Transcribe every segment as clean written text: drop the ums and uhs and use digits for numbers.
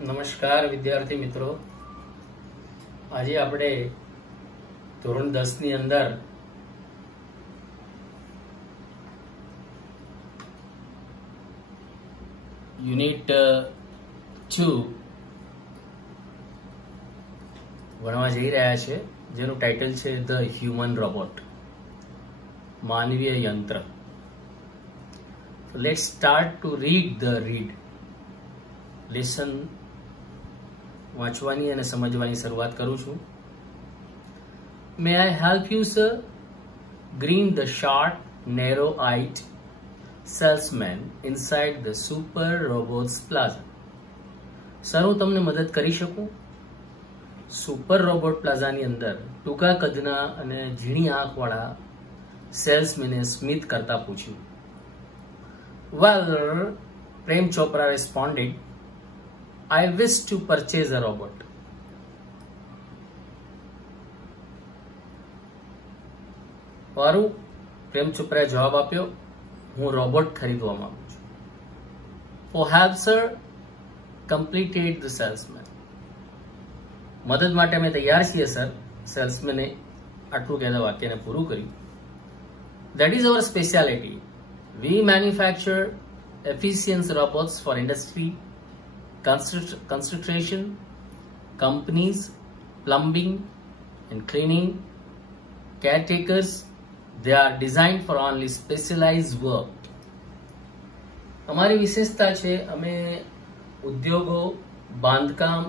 નમસ્કાર વિદ્યાર્થી મિત્રો, આજે આપણે ધોરણ 10 ની અંદર યુનિટ 2 ભણવા જઈ રહ્યા છે, જેનું ટાઇટલ છે ધ હ્યુમન રોબોટ, માનવીય યંત્ર. Let's start to read lesson વાંચવાની અને સમજવાની શરૂઆત કરું છું. May I help you sir? Grin the short narrow-eyed salesman inside the super robots plaza. Sir, હું તમને મદદ કરી શકું? સુપર રોબોટ પ્લાઝાની અંદર ટૂંકા કદના અને ઝીણી આંખવાળા સેલ્સમેને સ્મિત કરતા પૂછ્યું. Well, Prem Chopra responded, I wish to purchase a robot. વારું, પ્રેમ ચોપરાએ જવાબ આપ્યો, હું રોબોટ ખરીદવા માંગુ છું. For help, sir, completed the salesman. મદદ માટે અમે તૈયાર છીએ સર, સેલ્સમેને આટલું કહેતા વાક્યને પૂરું કર્યું. That is our specialty. We manufacture efficient robots for industry, construction, companies, plumbing and cleaning, caretakers. They are designed for only specialized work. અમારી વિશેષતા છે, અમે ઉદ્યોગો, બાંધકામ,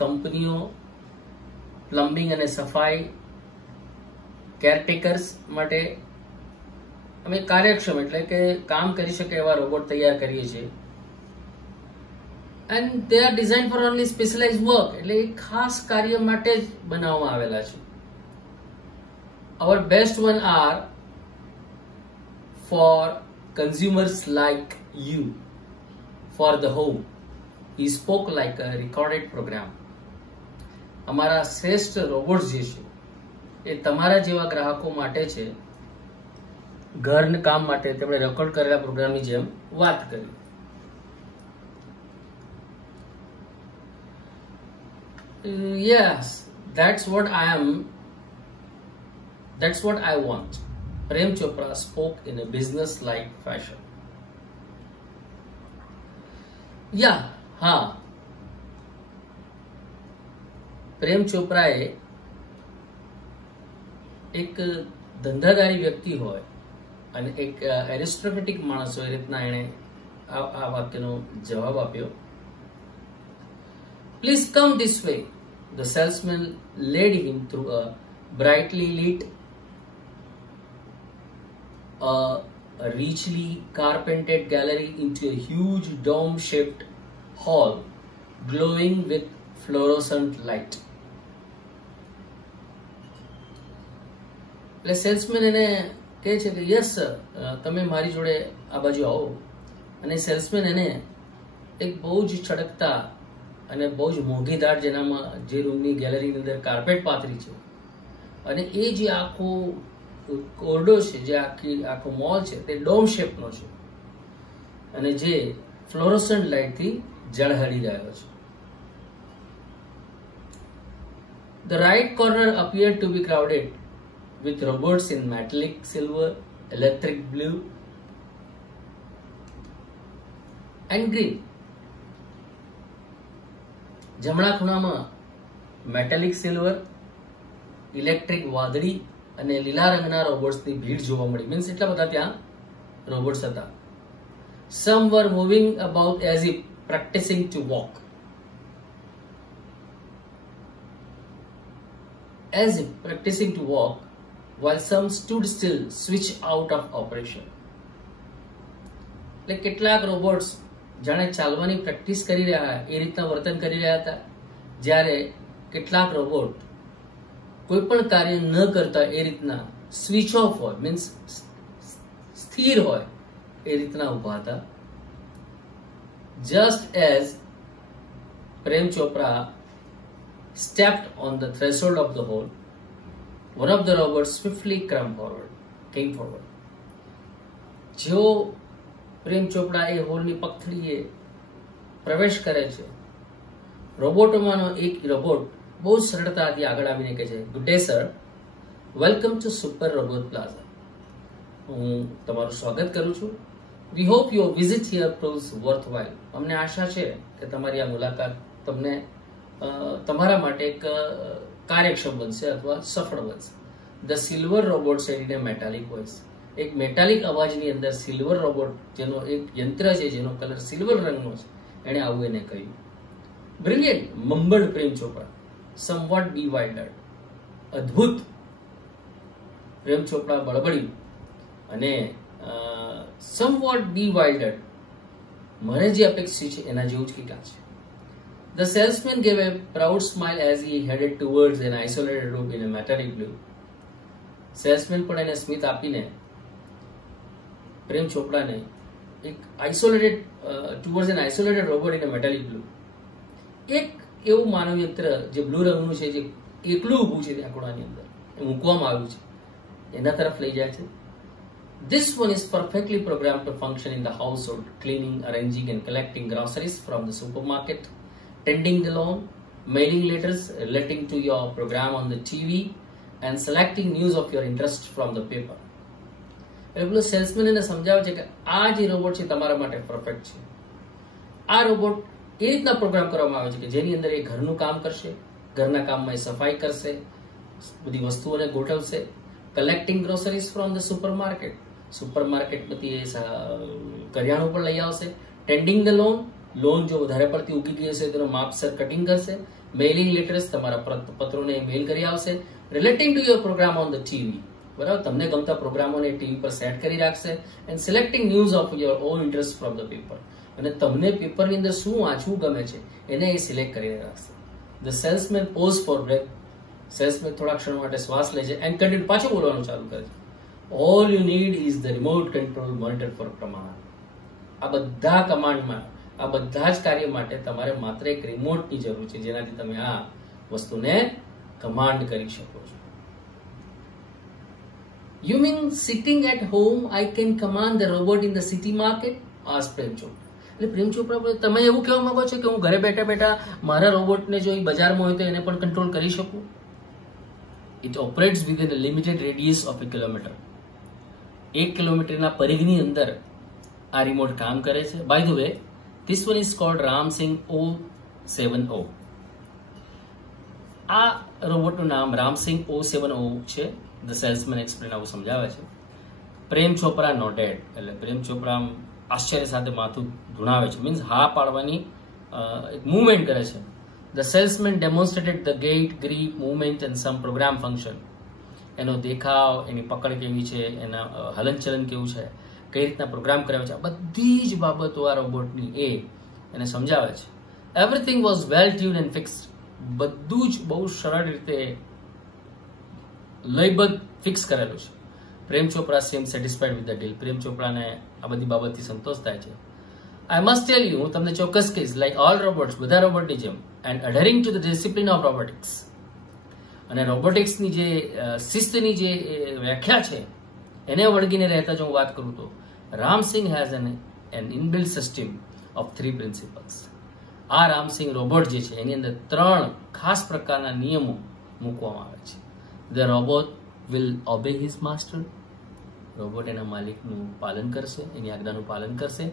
કંપનીઓ, પ્લમ્બિંગ અને સફાઈ, કેરટેકર્સ માટે અમે કાર્યક્ષમ એટલે કે કામ કરી શકે એવા રોબોટ તૈયાર કરીએ છીએ. And they are design four only specialise work, એટલે એ ખાસ કાર્ય માટે જ બનાવવામાં આવેલા છે. Our best one are for consumers like you, for the home. He spoke like a recorded program. અમારા શ્રેષ્ઠ રોબોટ જે છે એ તમારા જેવા ગ્રાહકો માટે છે. ઘરના કામ માટે તેમણે રેકોર્ડ કરેલા પ્રોગ્રામની જેમ વાત કરી. Yes, that's what I want. Prem Chopra spoke in a business-like fashion. Yeah, હા. પ્રેમ ચોપરાએ એક ધંધાદારી વ્યક્તિ હોય અને એક એરિસ્ટોક્રેટિક માણસ હોય એ રીતના એણે આ વાક્યનો જવાબ આપ્યો. Please come this way. The salesman led him through a brightly lit, a richly carpeted gallery into a huge dome-shaped hall glowing with fluorescent light. એટલે સેલ્સમેન એને કહે છે કે યસ સર, તમે મારી જોડે આ બાજુ આવો. અને સેલ્સમેન એને એક બહુ જ છડકતા અને બહુ જ મોંઘીદાર, જેનામાં જે રૂમની ગેલેરીની અંદર કાર્પેટ પાથરી છે અને એ જે આખો કોરડો છે, જે આખો મોલ છે તે ડોમ શેપનો છે અને જે ફ્લોરોસન્ટ લાઇટથી ઝળહળી રહ્યો છે. The right corner appeared to be crowded with robots in metallic silver, electric blue and green. જમણા ખૂણામાં મેટાલિક સિલ્વર, ઇલેક્ટ્રિક વાદળી અને લીલા રંગના રોબોટ્સની ભીડ જોવા મળી. મીન્સ એટલા બધા ત્યાં રોબોટ્સ હતા. Some were moving about as if practicing to walk. While some stood still, switched out of operation. એટલે કેટલાક રોબોટ્સ જાણે ચાલવાની પ્રેક્ટિસ કરી રહ્યા એ રીતના વર્તન કરી રહ્યા હતા, જ્યારે કેટલાક રોબોટ કોઈ પણ કાર્ય ન કરતા એ રીતના સ્વિચ ઓફ હોય, મીન્સ સ્થિર હોય એ રીતના ઉભા હતા. Just as Prem Chopra stepped on the threshold of the hall, one of the robots swiftly came forward. જેવો પ્રેમ ચોપડા એ હોલની પગથડીએ પ્રવેશ કરે છે રોબોટોમાંનો એક રોબોટ બહુ જ સરળતાથી આગળ આવીને કહે છે, good day sir, welcome to super robot plaza. હું તમારું સ્વાગત કરું છું. We hope your visit here proves worthwhile. અમને આશા છે કે તમારી આ મુલાકાત તમને તમારા માટે એક કાર્યક્ષમ બનશે અથવા સફળ બનશે. The silver robot sad in A metallic voice. એક મેટાલિક અવાજની અંદર સિલ્વર રોબોટ, જેનો એક યંત્ર છે જેનો કલર સિલ્વર રંગનો છે, એણે આવું એને કહ્યું. બ્રિલિયન્ટ, મમ્બલ્ડ પ્રેમ ચોપડા. Somewhat divided. અદ્ભુત, પ્રેમ ચોપડા બળબડ્યું. અને સમવોટ ડિવાઇડેડ, મને જે અપેક્ષિત છે એના જેવું જ કંઈક આ છે. The salesman gave a proud smile as he headed towards an isolated room in a metallic blue. Salesman પણ એને સ્મિત આપીને પ્રેમ ચોપડાને એક towards an isolated robot in a metallic blue, એક એવું માનવ યંત્ર જે બ્લુ રંગનું છે, જે એકલું ઊભું છે ત્યાં ખૂણાની અંદર એ મૂકવામાં આવ્યું છે, એના તરફ લઈ જાય છે. This one is perfectly programmed to function in the household, cleaning, arranging and collecting groceries from the supermarket, tending the lawn, mailing letters relating to your program on the TV, and selecting news of your interest from the paper. એટલે પેલો salesman એને સમજાવે છે કે આ જે robot છે તમારા માટે પરફેક્ટ છે. આ રોબોટ એ રીતના પ્રોગ્રામ કરવામાં આવે છે કે જેની અંદર એ ઘરનું કામ કરશે, ઘરના કામમાં એ સફાઈ કરશે, બધી વસ્તુઓને ગોઠવશે, કલેક્ટિંગ ગ્રોસરીઝ ફ્રોમ ધ સુપરમાર્કેટમાંથી એ કરિયાણું પણ લઈ આવશે, ટેન્ડિંગ ધ લોન જો વધારે પડતી ઉગી ગઈ હશે તેનો માપસર કટિંગ કરશે, મેઇલિંગ લેટર્સ તમારા પત્રોને મેઇલ કરી આવશે, relating to your program on the TV, બરાબર, તમને ગમતા પ્રોગ્રામોને ટીવી પર સેટ કરી રાખશે, and selecting news of your own interest from the paper, અને તમને પેપરની અંદર શું વાંચવું ગમે છે એને એ સિલેક્ટ કરીને રાખશે. The salesman pause for break. Salesman થોડા ક્ષણ માટે શ્વાસ લે છે એન્ડ કન્ટિન્યુ, પાછું બોલવાનું ચાલુ કરે છે. All you need is the remote control monitor for command. આ બધા કમાન્ડમાં, આ બધા જ કાર્ય માટે તમારે માત્ર એક રિમોટની જરૂર છે જેનાથી તમે આ વસ્તુને કમાન્ડ કરી શકો છો. You mean sitting at home I can command the robot in the city market? asked Prem Chopra. એટલે પ્રેમ ચોપડા, તમે એવું કહેવા માંગો છો કે હું ઘરે બેઠા બેઠા મારા રોબોટને જો બજારમાં હોય તો એને પણ કંટ્રોલ કરી શકું? It operates within a limited radius of a kilometer. 1 કિલોમીટરના પરિઘની અંદર આ રિમોટ કામ કરે છે. By the way, this one is called Ramsing O70. આ રોબોટનું નામ રામસિંગ O70 છે. ધ સેલ્સમેન એક્સપ્લેન આવું સમજાવે છે. પ્રેમ ચોપરા નોટેડ, એટલે પ્રેમ ચોપરા આશ્ચર્ય સાથે માથું ધૂણાવે છે, મીન્સ હા પાડવાની એક મૂવમેન્ટ કરે છે. The salesman demonstrated the gate, grip, movement and some program function. એનો દેખાવ, એની પકડ કેવી છે, એના હલનચલન કેવું છે, કઈ રીતના પ્રોગ્રામ કરાવે છે, આ બધી જ બાબતો આ રોબોટની એને સમજાવે છે. Everything was well tune and fixed. બધું જ બહુ સરળ રીતે લયબદ્ધ ફિક્સ કરેલું છે. Prem Chopra seem satisfied with the deal. Prem ચોપરાને આ બધી બાબતથી સંતોષ થાય છે. આઈ મસ્ટ ટેલ યુ, હું તમને ચોક્કસ કહીશ, લાઈક ઓલ રોબોટ્સ, બધા રોબોટની જેમ, and adhering to the discipline of robotics, અને રોબોટિક્સની જે શિસ્તની જે વ્યાખ્યા છે એને વળગીને રહેતા જો હું વાત કરું તો Ram Singh has N inbuilt system of 3 principles. આ રામસિંગ રોબોટ જે છે એની અંદર 3 ખાસ પ્રકારના નિયમો મૂકવામાં આવે છે. The robot will obey his master. Robot એના માલિકનું પાલન કરશે, એની આજ્ઞાનું પાલન કરશે.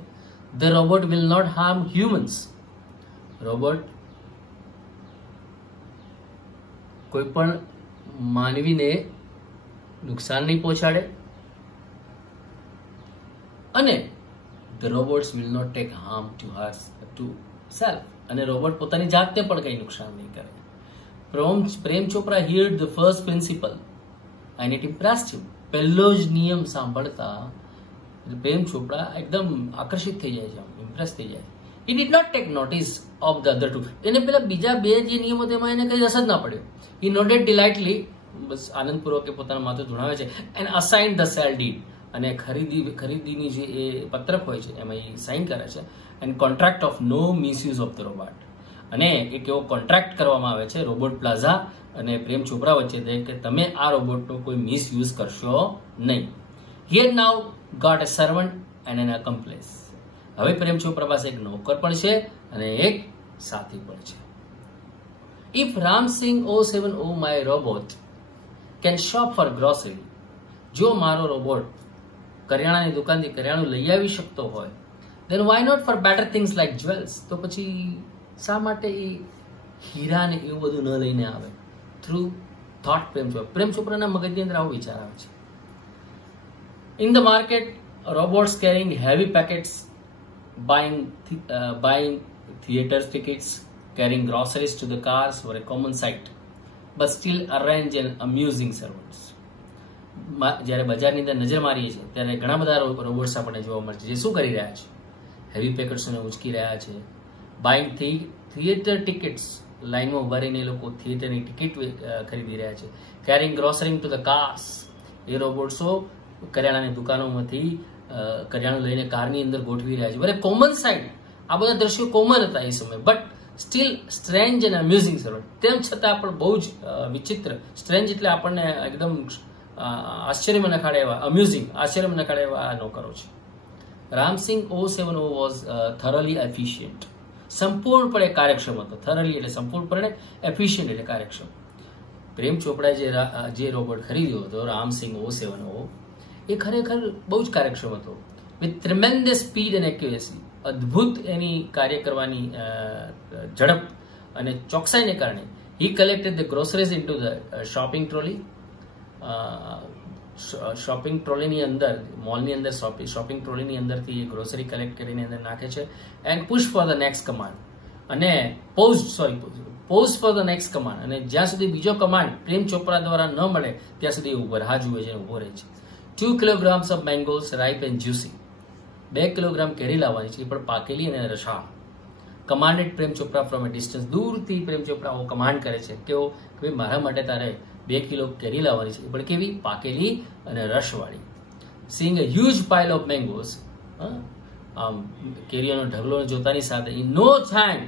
The robot will not harm humans. Robot કોઈ પણ માનવીને નુકસાન નહીં પહોંચાડે. અને the robots will not take harm to self. અને રોબોટ પોતાની જાતને પણ કંઈ નુકસાન નહીં કરે. Prem Chopra heard the first principle and it impressed him. પહેલો જ નિયમ સાંભળતા પ્રેમ ચોપડા એકદમ આકર્ષિત થઈ જાય છે, ઇમ્પ્રેસ થઈ જાય. He did not take notice of the other two. એને પેલા બીજા 2 જે નિયમો તેમાં એને કઈ રસ જ ના પડ્યો. He nodded delightedly, બસ આનંદપૂર્વક પોતાના માથું ધુણાવે છે, and assigned the sale deed. અને ખરીદીની જે એ પત્રક હોય છે એમાં એ સાઇન કરે છે. and contract of no misuse of the robot. અને એક એવો કોન્ટ્રાક્ટ કરવામાં આવે છે રોબોટ પ્લાઝા અને પ્રેમ ચોપરા વચ્ચે કે તમે આ રોબોટનો કોઈ મિસયુઝ કરશો નહીં. He had now got a servant and an accomplice. હવે પ્રેમ ચોપરા પાસે એક નોકર પણ છે અને એક સાથી પણ છે. If Ramsing 070, my robot, can shop for grocery, જો મારો રોબોટ કરિયાણાની દુકાનથી કરિયાણું લઈ આવી શકતો હોય, then why not for better things like jewels? તો પછી શા માટે એ હીરા ને એવું બધું ન લઈને આવે? થ્રુ થોટ પ્રેમ ચોપરાના મગજની અંદર આવો વિચાર આવે છે. In the market, robots carrying heavy packets, buying theater tickets, carrying groceries to the cars were a common sight, but still arrange and amusing servants. જ્યારે બજારની અંદર નજર મારીએ છીએ ત્યારે ઘણા બધા રોબોટ્સ આપણને જોવા મળે છે જે શું કરી રહ્યા છે? હેવી પેકેટ્સને ઉંચકી રહ્યા છે. બાઇંગ થિયેટર ટિકિટ્સ, લાઇનમાં ઉભા રહીને એ લોકો થિયેટરની ટિકિટ ખરીદી રહ્યા છે. Carrying groceries to the cars, એ રોબોટ્સો કરિયાણાની દુકાનોમાંથી કરિયાણું લઈને કારની અંદર ગોઠવી રહ્યા છે. Very common sight. આ બધા દ્રશ્યો કોમન હતા એ સમયે, but still strange and amusing servant. તેમ છતાં પણ બહુ જ વિચિત્ર. સ્ટ્રેન્જ એટલે આપણને એકદમ આશ્ચર્યમાં નખાડે એવા, અમ્યુઝિંગ આશ્ચર્યમાં નખાડે એવા આ નોકરો છે. Ramsing 070 was thoroughly efficient. સંપૂર્ણપણે કાર્યક્ષમ હતો. thoroughly એટલે સંપૂર્ણપણે, efficient એટલે કાર્યક્ષમ. પ્રેમ ચોપડાએ જે રોબોટ ખરીદ્યો હતો રામસિંગ 070, એ ખરેખર બહુ જ કાર્યક્ષમ હતો. With tremendous speed and accuracy, અદ્ભુત એની કાર્ય કરવાની ઝડપ અને ચોકસાઈને કારણે he collected the groceries into the shopping trolley. Shopping ટ્રોલીની અંદર, મોલની અંદર શોપિંગ ટ્રોલીની અંદરથી એ ગ્રોસરી કલેક્ટ કરીને અંદર નાખે છે. And push for the next command, અને pause for the next command, અને જ્યાં સુધી બીજો કમાન્ડ પ્રેમ ચોપરા દ્વારા ન મળે ત્યાં સુધી રાહ જુએ છે, ઉભો રહે છે. 2 kilograms of mangoes, ripe and juicy. 2 kilogram કેરી લાવવાની છે, એ પણ પાકેલી અને રસાળ. Commanded Prem Chopra from a distance, દૂરથી પ્રેમ ચોપરાઓ કમાન્ડ કરે છે કે ભાઈ મારા માટે તારે 2 કિલો કેરી લાવવાની છે, પણ કેવી? પાકેલી અને રસવાળી. Seeing a huge pile of mangoes, કેરીઓનો ઢગલો જોતાની સાથે, ઇન નો ટાઈમ,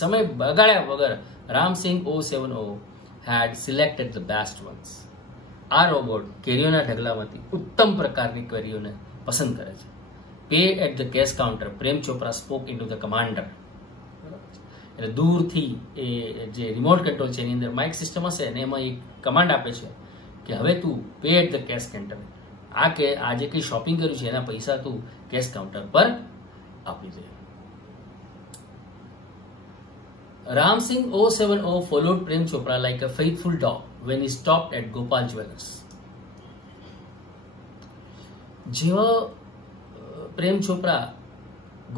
સમય બગાડ્યા વગર, Ramsingh 070 had selected the best ones. આ રોબોટ કેરીઓના ઢગલામાંથી ઉત્તમ પ્રકારની કેરીઓને પસંદ કરે છે. Pay at the cash counter, Prem Chopra spoke in to the commander. એટલે દૂરથી એ જે રિમોટ કંટ્રોલ છે એની અંદર માઇક સિસ્ટમ હશે અને એમાં એક કમાન્ડ આપે છે કે હવે તું pay at the cash counter, આ જે કંઈ શોપિંગ કર્યું છે એના પૈસા તું કેશ કાઉન્ટર પર આપી દે. Ramsing 070 followed Prem Chopra like a faithful dog when he stopped at Gopal Jewellers. જેવો પ્રેમ ચોપરા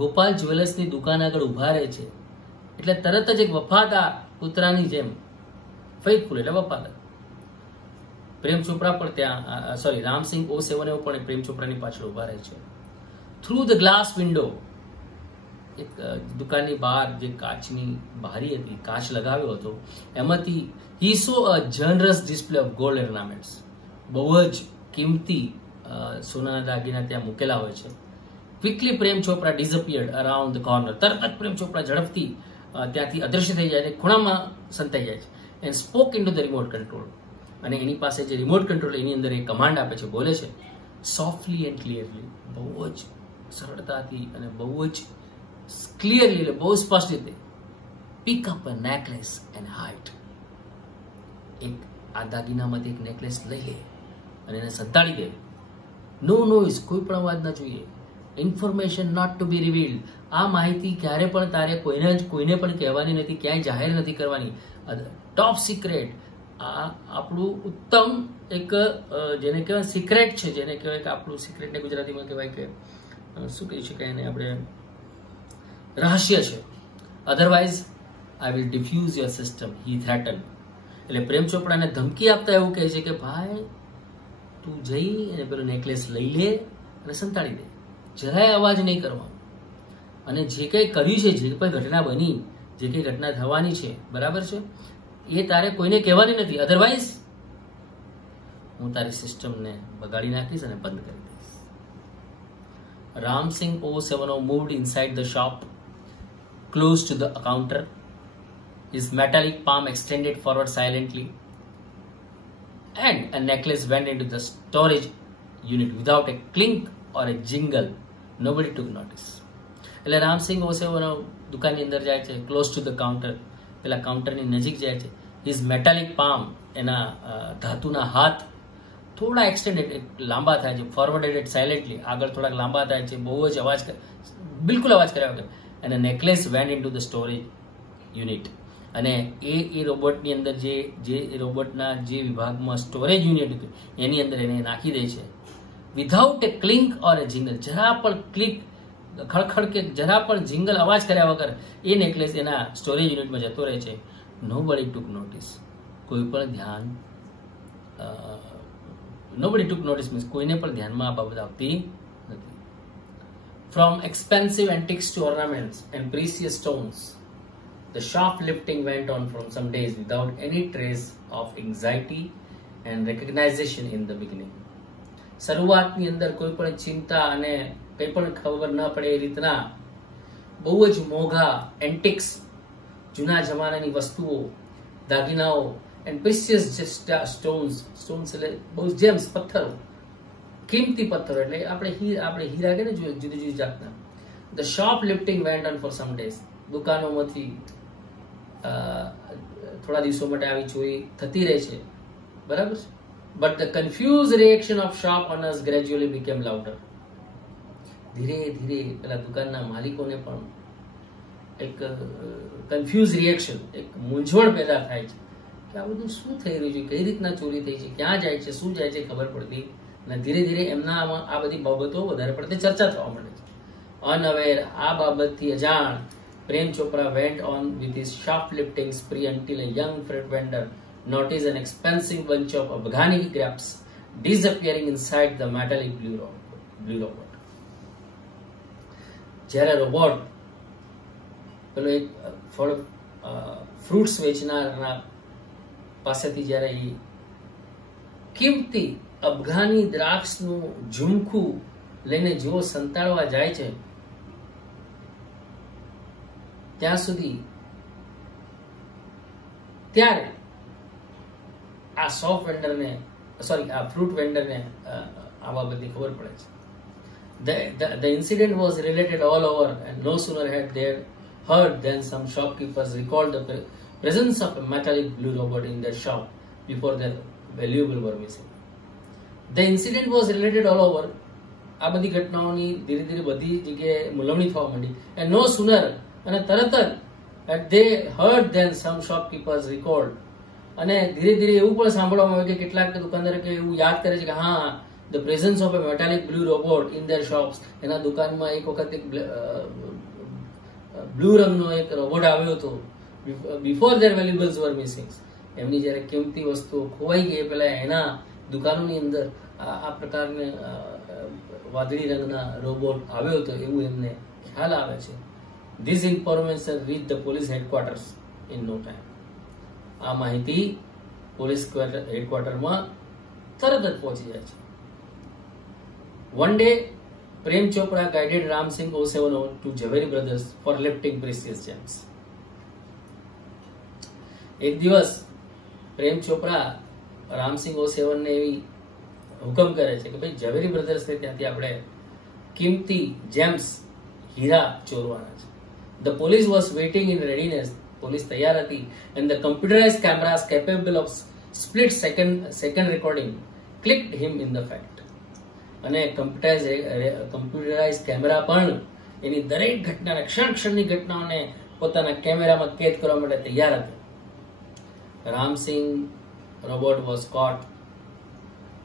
ગોપાલ જ્વેલર્સની દુકાન આગળ ઉભા રહે છે એટલે તરત જ એક વફાદાર કૂતરાની જેમ, ફેથફુલ એટલે વફાદાર, પ્રેમ ચોપરા પણ ત્યાં રામસિંગ 070 પણ પ્રેમ ચોપરાની પાછળ ઉભા રહે છે. થ્રુ ધ ગ્લાસ વિન્ડો, એક દુકાનની બહાર જે કાચની બારી હતી, કાચ લગાવ્યો હતો, એમાંથી he saw a generous display of gold ornaments. બહુ જ કિંમતી સોનાના દાગીના ત્યાં મૂકેલા હોય છે. Quickly Prem Chopra disappeared around the corner, તરત જ પ્રેમ ચોપરા ઝડપથી ત્યાંથી અદ્રશ્ય થઈ જાય છે, ખૂણામાં સંતાઈ જાય છે. And spoke into the remote control, અને એની પાસે જે રિમોટ કંટ્રોલ એની અંદર એક કમાન્ડ આપે છે, બોલે છે સોફ્ટલી એન્ડ ક્લિયરલી, બહુ જ સરળતાથી અને બહુ જ ક્લિયરલી, એટલે બહુ સ્પષ્ટ રીતે, pick up a necklace and height. એક આ દાગીનામાંથી એક નેકલેસ લઈ લે અને એને સંતાડી દે. નો નોઇઝ, કોઈ પણ અવાજ ના જોઈએ. Information not to be revealed, આ માહિતી ક્યારે પણ તારે કોઈને પણ કહેવાની નથી, ક્યાંય જાહેર નથી કરવાની. ટોપ સિક્રેટ, આ આપણું ઉત્તમ એક જેને કહેવાય સિક્રેટ છે, જેને કહેવાય કે આપણું સિક્રેટને ગુજરાતીમાં કહેવાય કે શું કહી શકાય એને આપણે, રહસ્ય છે. Otherwise I will diffuse your system, he threaten. એટલે પ્રેમ ચોપડાને ધમકી આપતા એવું કહે છે કે ભાઈ તું જઈ અને પેલો નેકલેસ લઈ લે અને સંતાડી દે, જરાય અવાજ નહીં કરવાનો. અને જે કંઈ કર્યું છે, જે કંઈ ઘટના બની, જે કંઈ ઘટના થવાની છે, બરાબર છે, એ તારે કોઈને કહેવાની નથી. અધરવાઇઝ હું તારી સિસ્ટમને બગાડી નાખીશ અને બંધ કરી દઈશ. Ramsing 070 moved inside the shop, close to the counter, his metallic palm extended forward silently, and a necklace went into the storage unit without a clink or a jingle. Nobody took notice. એટલે રામસિંગ 070 દુકાનની અંદર જાય છે, close to the counter, પેલા કાઉન્ટરની નજીક જાય છે. His metallic palm, એના ધાતુના હાથ થોડા એક્સટેન્ડેડ, લાંબા થાય છે. ફોરવર્ડેડ સાયલેન્ટલી, આગળ થોડાક લાંબા થાય છે, બહુ જ અવાજ, બિલકુલ અવાજ કર્યા વગર. અને necklace vent in to the storage unit. અને એ રોબોટની અંદર જે રોબોટના જે વિભાગમાં સ્ટોરેજ યુનિટ હતું એની અંદર એને નાખી દે છે. વિધાઉટ એ ક્લિંક ઓર એ જિંગલ, જરા પણ ક્લિક, ખડખડ કે જરા પણ જિંગલ અવાજ કર્યા વગર એ નેકલેસ એના સ્ટોરેજ યુનિટમાં જતો રહે છે. નોબડી ટુક નોટિસ, કોઈ પણ ધ્યાન, nobody took notice means કોઈને પણ ધ્યાનમાં આ બાબત આવતી નથી. From expensive antiques to ornaments and precious stones, the shoplifting went on for some days without any trace of anxiety and recognition in the beginning. શરૂઆતની અંદર કોઈ પણ ચિંતા અને કંઈ પણ ખબર ન પડે એ રીતના બહુ જ મોંઘા એન્ટિક્સ, જૂના જમાનાની વસ્તુઓ, દાગીનાઓ, and precious stones એટલે બહુ જેમ્સ, પથ્થરો, કિંમતી પથ્થરો, એટલે આપણે હીરા કે ને જુદી જુદી જાતના. The shoplifting went on for some days, દુકાનોમાંથી થોડા દિવસો માટે આવી ચોરી થતી રહે છે, બરાબર છે. But the confused reaction of shop owners gradually became louder. ધીરે ધીરે પેલા દુકાનના માલિકોને પણ એક કન્ફ્યુઝ રિએક્શન, એક મૂંઝવણ પેદા થાય છે કે આ બધું શું થઈ રહ્યું છે, કઈ રીતના ચોરી થઈ છે, ક્યાં જાય છે, શું જાય છે, ખબર પડતી. અને ધીરે ધીરે એમના આ બધી બાબતો વધારે પડતી ચર્ચા થવા માંડે છે. અનઅવેર, આ બાબતથી અજાણ, Prem Chopra went on with his shoplifting spree until a young fruit vendor noticed an expensive bunch of Afghani grapes disappearing inside the metallic blue robot. જ્યારે રોબોટ પેલો એક ફળ ફ્રૂટ્સ વેચનારના પાસેથી જ્યારે એ કિંમતી અફઘાની દ્રાક્ષનું ઝુમખું લઈને જેવો સંતાડવા જાય છે ત્યાં સુધી, ત્યારે આ શોપ વેન્ડરને, આ ફ્રૂટ વેન્ડરને આ બાબતની ખબર પડે છે. The incident was related all over, and no sooner had they heard than some shopkeepers recalled the presence of a metallic blue robot in their shop before their valuables were missing. The incident was related all over. આ બધી ઘટનાઓની ધીરે ધીરે બધી જગ્યાએ મૂલવણી થવા માંડી. And no sooner, અને તરત જ had they heard than some shopkeepers recalled, અને ધીરે ધીરે એવું પણ સાંભળવામાં આવ્યું કે કેટલાક દુકાનદારો કે એવું યાદ કરે છે કે હા, the presence of a metallic blue robot in their shops, એના દુકાનમાં એક વખત એક બ્લુ રંગનો એક રોબોટ આવ્યો હતો. Before their valuables were missing, એમની જ્યારે કિંમતી વસ્તુઓ ખોવાઈ ગઈ પેલા એના દુકાનોની અંદર આ પ્રકારને વાદળી રંગના રોબોટ આવ્યો હતો એવું એમને ખ્યાલ આવે છે. This information reached the police headquarters in no time. આ માહિતી પોલીસ હેડક્વાર્ટરમાં તરત જ પહોંચી જાય છે. One day, Prem Chopra guided Ram Singh 070 to Jhaveri Brothers for lifting precious gems. એક દિવસ પ્રેમ ચોપરા રામસિંહ 007 ને એવી હુકમ કરે છે કે ભાઈ ઝવેરી બ્રધર્સ ને ત્યાંથી આપણે કિંમતી જેમ્સ, હીરા ચોરવાના છે. The police was waiting in readiness. Police તૈયાર હતી. And the computerized cameras capable of split second recording clicked him in the fact. અને કમ્પ્યુટરાઇઝ કેમેરા પણ એની દરેક ઘટનાને, ક્ષણની ઘટનાઓને પોતાના કેમેરામાં કેદ કરવા માટે તૈયાર હતા. Ramsingh robot was caught,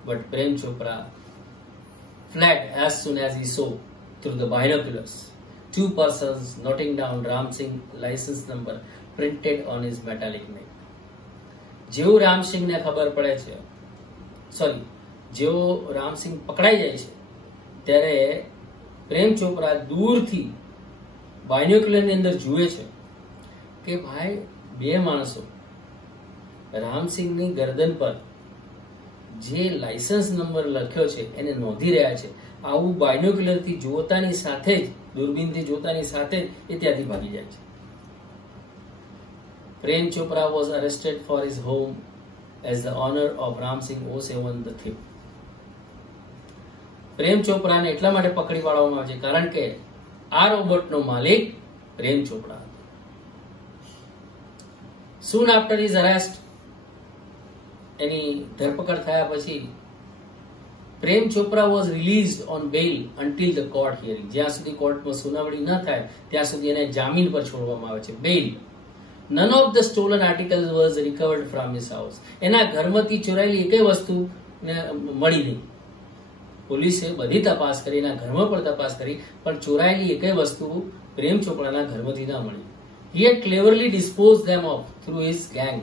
but Prem Chopra fled as soon as he saw through the binoculars two persons noting down Ram Singh license number printed on his metallic neck. જેવું રામસિંહને ખબર પડે છે, જેવો રામસિંહ પકડાઈ જાય છે ત્યારે પ્રેમ ચોપરા દૂરથી બાયનોક્યુલરની અંદર જુએ છે કે ભાઈ બે માણસો રામસિંહની ગરદન પર જે લાયસન્સ નંબર લખ્યો છે એને નોંધી રહ્યા છે. આવું બાયનોક્યુલરથી જોતાની સાથે જ, દૂરબીનથી જોતાની સાથે જ એ ત્યાંથી ભાગી જાય છે. Prem Chopra was arrested for his home as the owner of Ram Singh 007 the thief. પ્રેમ ચોપરાને એટલા માટે પકડી પાડવામાં આવે છે કારણ કે આ રોબોટનો માલિક પ્રેમ ચોપરા હતો. Soon after his arrest, એની ધરપકડ થયા પછી Prem Chopra was released on bail until the court hearing. જ્યાં સુધી કોર્ટમાં સુનાવણી ન થાય ત્યાં સુધી એને જામીન પર છોડવામાં આવે છે, bail. None of the stolen articles was recovered from his house. એના ઘરમાંથી ચોરાયેલી એકેય વસ્તુ મળી નહીં. પોલીસે બધી તપાસ કરી, એના ઘરમાં પણ તપાસ કરી, પણ ચોરાયેલી એકેય વસ્તુ પ્રેમ ચોપરાના ઘરમાંથી ના મળી. He had cleverly disposed them of through his gang.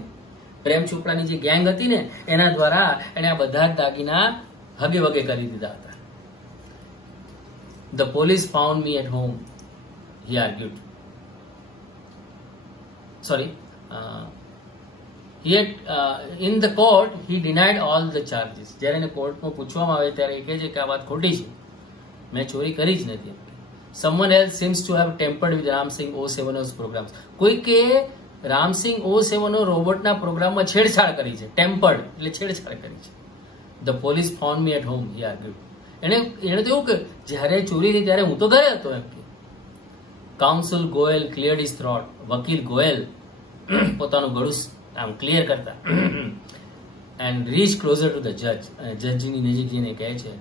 પ્રેમ ચોપરાની જે ગેંગ હતી ને એના દ્વારા એને આ બધા જ દાગીના હગે વગે કરી દીધા હતા. The police found me at home, he argued. Sorry, he had in the court he denied all the charges. જ્યારે એને કોર્ટમાં પૂછવામાં આવે ત્યારે એ કહે છે કે આ વાત ખોટી છે, મેં ચોરી કરી જ નથી. Someone else seems to have tampered with Ram Singh 070's programs. કોઈ કે રામ સિંહ 070 રોબોટના પ્રોગ્રામમાં છેડછાડ કરી છે. ટેમ્પર્ડ એટલે છેડછાડ કરી છે. The police found me at home, he argued. એને તો એવું કે જ્યારે ચોરી થઈ ત્યારે હું તો ઘરે હતો એમ કે. Counsel Goel cleared his throat. વકીલ ગોયલ પોતાનું ગળું આમ ક્લિયર કરતા and reached closer to the judge. અને જજની નજીક જઈને કહે છે,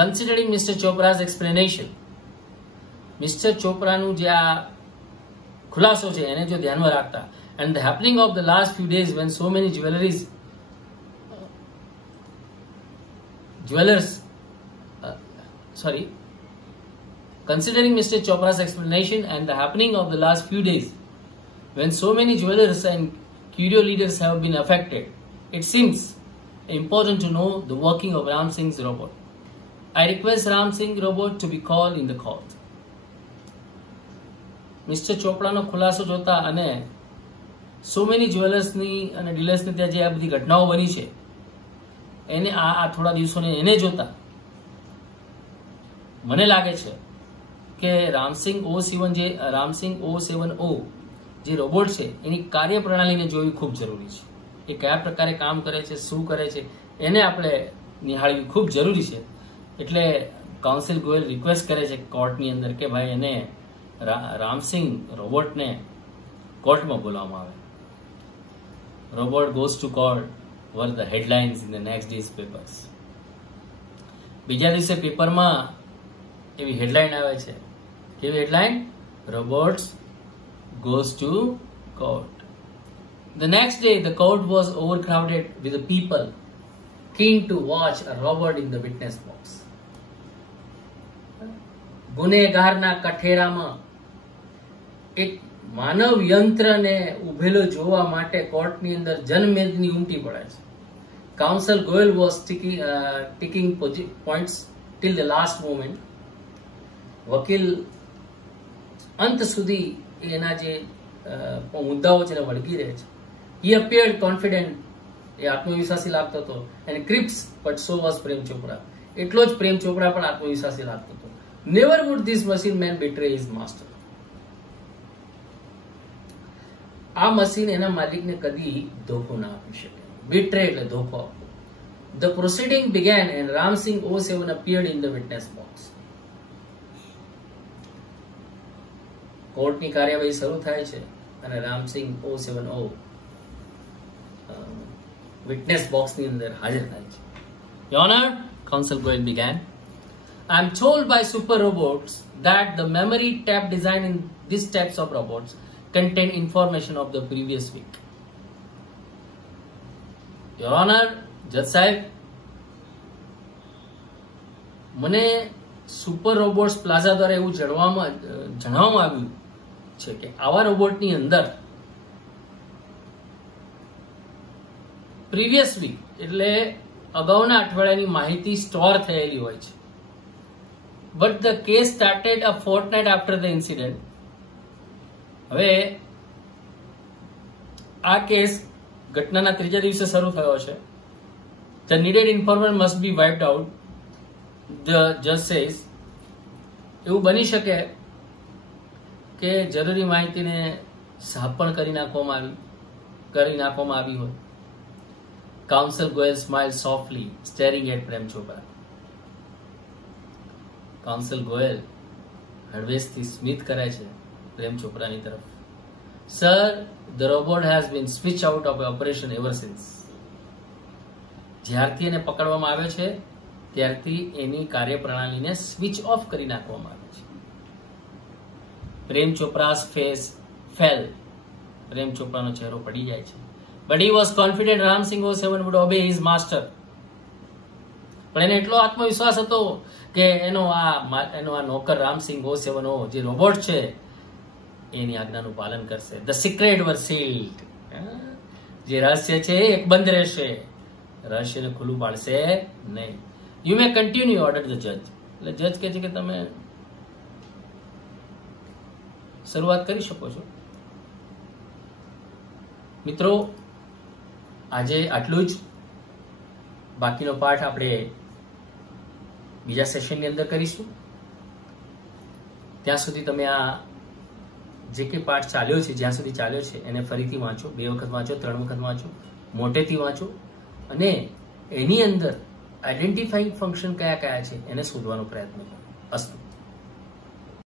considering Mr. Chopra's explanation, mister ચોપરાનું જે આ ખુલાસો છે એને જો ધ્યાનમાં રાખતા, and the happening of the last few days when so many considering Mr. Chopra's explanation and the happening of the last few days when so many jewelers and curio leaders have been affected, it seems important to know the working of Ram Singh's robot. I request Ram Singh robot to be called in the court. Mister ચોપડાનો ખુલાસો જોતા અને so many જ્વેલર્સની અને ડીલર્સની ત્યાં જે આ બધી ઘટનાઓ બની છે એને આ થોડા દિવસોને એને જોતા મને લાગે છે કે રામસિંગ 070 જે રોબોટ છે એની કાર્યપ્રણાલીને જોવી ખૂબ જરૂરી છે. એ કયા પ્રકારે કામ કરે છે, શું કરે છે, એને આપણે નિહાળવી ખૂબ જરૂરી છે. એટલે કાઉન્સિલ ગોયલ રિક્વેસ્ટ કરે છે કોર્ટની અંદર કે ભાઈ એને રામસિંગ રોબોટને કોર્ટમાં બોલાવવામાં આવે. Robot goes to court were the headlines in the next day's papers. બીજા દિવસે પેપરમાં એવી હેડલાઇન આવે છે. કેવી headline? Robots goes to court. The next day the court was overcrowded with the people keen to watch a robot in the witness box. ગુનેગારના કઠેરામાં એક માનવ યંત્રને ઉભેલો જોવા માટે કોર્ટની અંદર જનમેદની ઉમટી પડે છે. Counsel Goyal was ticking points till the last moment. વકીલ અંત સુધી એના જે મુદ્દાઓ છે એને વળગી રહે છે. He appeared confident, એ આત્મવિશ્વાસી લાગતો હતો. and crisp but so was પ્રેમ ચોપડા. એટલો જ પ્રેમ ચોપડા પણ આત્મવિશ્વાસી લાગતો હતો. Never would this machine man betray his master. આ મશીન એના માલિકને કદી ધોખો ના આપી શકે. Betray એટલે ધોખો આપવો. The proceeding began and Ram Singh 070 appeared in the witness box. કોર્ટની કાર્યવાહી શરૂ થાય છે અને રામસિંહ 070 વિટનેસ બોક્સની અંદર હાજર થાય છે. Your Honor, Counsel Goyal began. I am told by super robots that the memory tab design in these types of robots contain information of the previous week. Your Honor, Judge Sahib, મને super robots plaza દ્વારા એવું જણાવવામાં આવ્યું છે કે આવા રોબોટની અંદર previous week એટલે અગાઉના અઠવાડિયાની માહિતી સ્ટોર થયેલી હોય છે. But the case started a fortnight after the incident. હવે આ કેસ ઘટનાના ત્રીજા દિવસે શરૂ થયો છે. The needed information must be wiped out. The જજ સેઝ એવું બની શકે કે જરૂરી માહિતીને સાફ પણ કરી નાખવામાં આવી હોય. Counsel Goyal smile softly staring at Prem Chopra. Counsel Goyal હળવેશથી સ્મિત કરે છે પ્રેમ ચોપરાની તરફ Sir, the robot has been switched out of operation ever since. જ્યારથી એને પકડવામાં આવે છે ત્યારથી એની કાર્યપ્રણાલીને સ્વિચ ઓફ કરી નાખવામાં આવે છે. પ્રેમ ચોપરા's face fell. પ્રેમ ચોપરાનો ચહેરો પડી જાય છે. But he was confident Ram Singh 07 would obey his master. પણ એને એટલો આત્મવિશ્વાસ હતો કે એનો આ નોકર રામસિંહ 07 જે રોબોટ છે એની આજ્ઞાનું પાલન કરશે. The secret were sealed. જે રહસ્ય છે એ બંધ રહેશે, રહસ્યને ખુલ્લું પાડશે નહીં. You may continue order the જજ. એટલે જજ કહે છે કે તમે શરૂઆત કરી શકો છો. મિત્રો, આજે આટલું જ. બાકીનો પાઠ આપણે બીજા સેશનની અંદર કરીશું. ત્યાં સુધી તમે આ જે કે પાઠ ચાલ્યો છે, જ્યાં સુધી ચાલ્યો છે, એને ફરીથી વાંચો, 2 વખત વાંચો, 3 વખત વાંચો, મોટેથી વાંચો અને એની અંદર આઈડેન્ટિફાઈંગ ફંક્શન કયા કયા છે એને શોધવાનો પ્રયત્ન કરો. અસ્તુ.